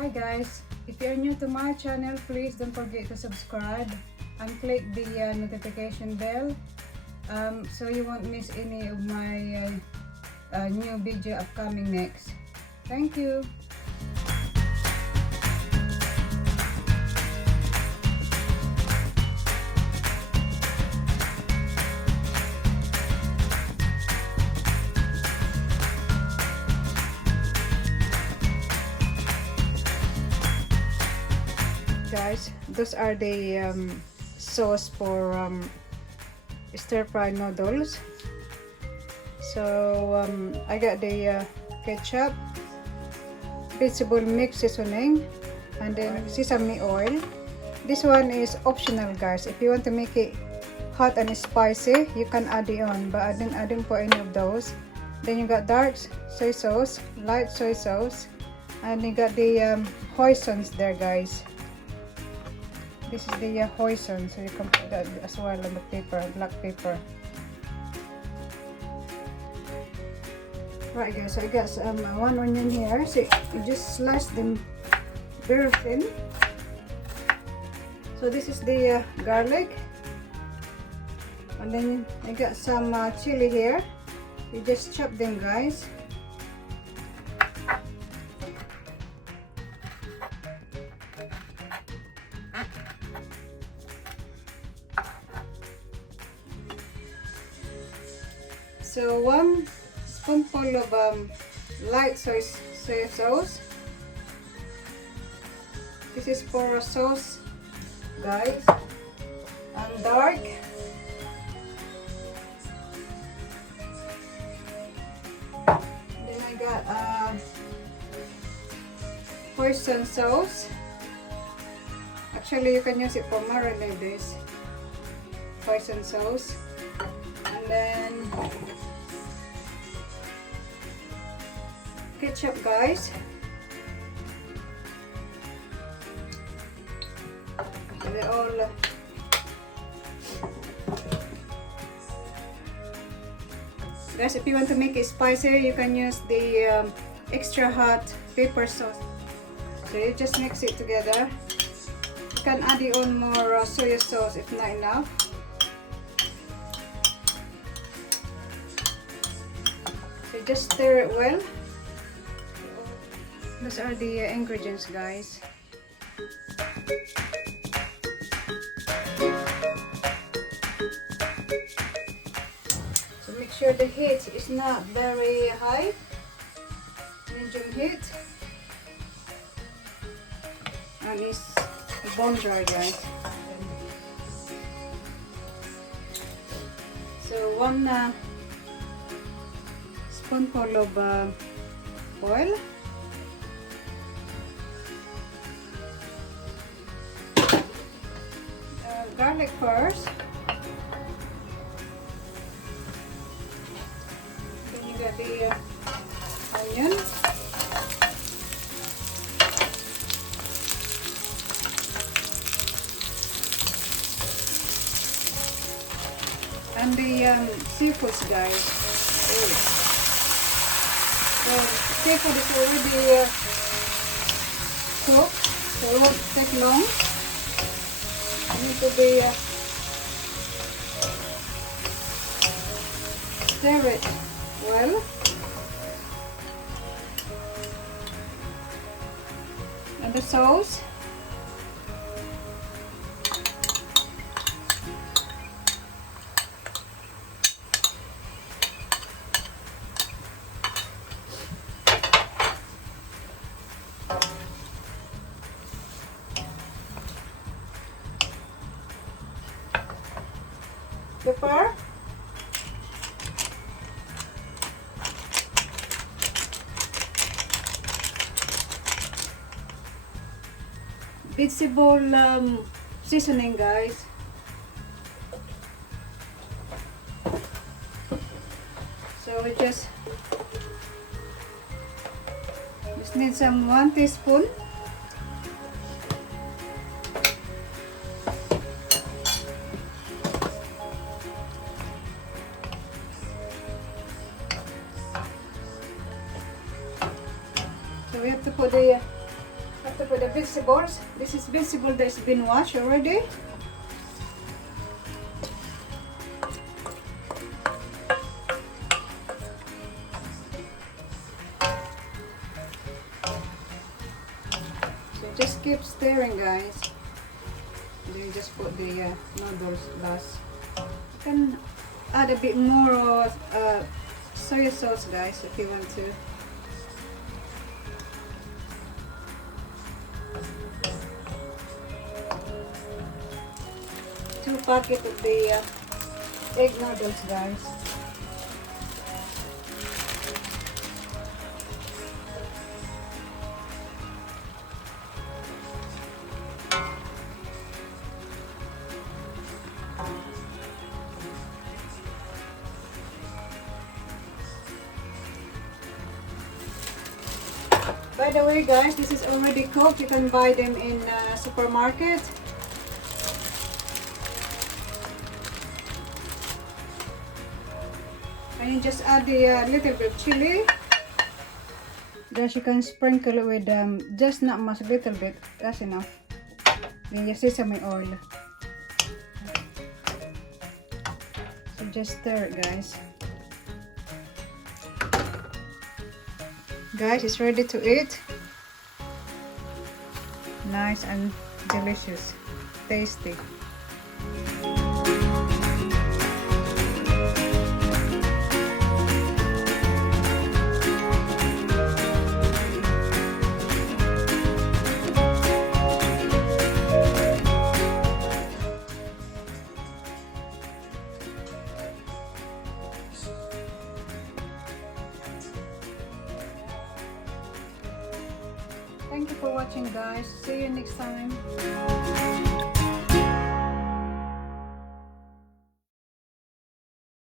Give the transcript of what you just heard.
Hi guys, if you're new to my channel, please don't forget to subscribe and click the notification bell so you won't miss any of my new video upcoming next. Thank you. Guys, those are the sauce for stir-fry noodles. So I got the ketchup, vegetable mix seasoning, and then sesame oil. This one is optional, guys. If you want to make it hot and spicy, you can add it on, but I didn't add in for any of those. Then you got dark soy sauce, light soy sauce, and you got the hoisin there, guys. This is the hoisin, so you can put that as well on the paper, black paper. Right guys, so I got one onion here, so you just slice them very thin. So this is the garlic, and then I got some chili here. You just chop them, guys. So 1 spoonful of light soy sauce. This is for a sauce, guys. And dark. Then I got hoisin sauce. Actually, you can use it for marinade this hoisin sauce. And then ketchup, guys. And they all guys, if you want to make it spicier, you can use the extra hot pepper sauce. So you just mix it together. You can add it on more soy sauce if not enough. So just stir it well. Those are the ingredients, guys. So make sure the heat is not very high. Medium heat. And it's bone dry, guys. So 1 spoonful of oil. Garlic first. Then you got the onion. And the seafoods, guys. So seafood is already cooked, so it won't take long. Need to be stir it well, and the sauce. Pepper, vegetable seasoning, guys. So we just need some 1 teaspoon. So we have to put the After put the vegetables, this is vegetable that's been washed already. So just keep stirring, guys. And then you just put the noodles last. You can add a bit more soy sauce, guys, if you want to. 2 packet of the egg noodles, guys. By the way, guys, this is already cooked. You can buy them in supermarket. And you just add the little bit of chili. Guys, you can sprinkle it with just not much, little bit. That's enough. Then you sesame oil. So just stir it, guys. Guys, it's ready to eat. Nice and delicious, tasty. Thank you for watching, guys. See you next time.